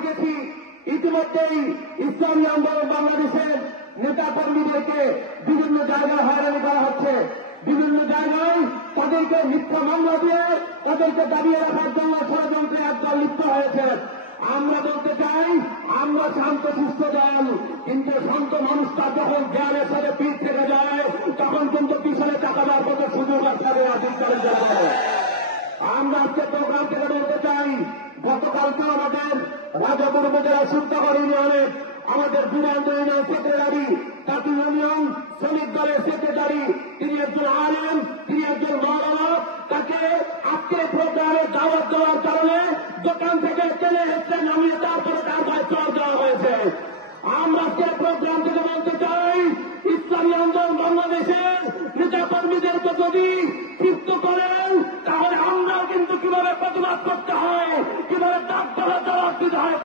দেখেছি ইতিমধ্যেই ইসলামী আন্দোলন বাংলাদেশের নেতা কর্মীদেরকে বিভিন্ন জায়গায় হয়রানি করা হচ্ছে, বিভিন্ন জায়গায় তাদেরকে মিথ্যা মামলা দিয়ে তাদেরকে দাঁড়িয়ে রাখার জন্য ষড়যন্ত্রে একদল লিপ্ত হয়েছে। আমরা বলতে চাই, আমরা শান্ত সুস্থ দল, কিন্তু শান্ত মানুষটা যখন জ্ঞানের সাথে পিঠ থেকে যায় তখন কিন্তু পিছনে টাকা দেওয়ার মতো সুযোগ আসবে আধিকারের জন্য। আমরা আজকে প্রোগ্রাম থেকে বলতে চাই, গতকালকে আমাদের রাজাপুর উপজেলা সুন্দর ইউনিয়নের আমাদের বিরান্ত ইউনিয়ন সেক্রেটারি, জাতীয় ইউনিয়ন শ্রমিক দলের সেক্রেটারি, তিনি একজন আলেম, তিনি একজন মাওলানা, তাকে আজকে প্রোগ্রামে দাওয়াত দেওয়ার কারণে দোকান থেকে টেনে হেঁটে নামিয়ে তারপরে তার গায়ে চর দেওয়া হয়েছে। আমরা আজকে প্রোগ্রাম থেকে বলতে চাই, ইসলামী আন্দোলন বাংলাদেশের নেতা কর্মীদেরকে যদি তৃপ্ত করেন তাহলে আমরাও কিন্তু কিভাবে প্রতিবাদ করতে হয়, কিভাবে ডাক দেওয়া দিতে হয়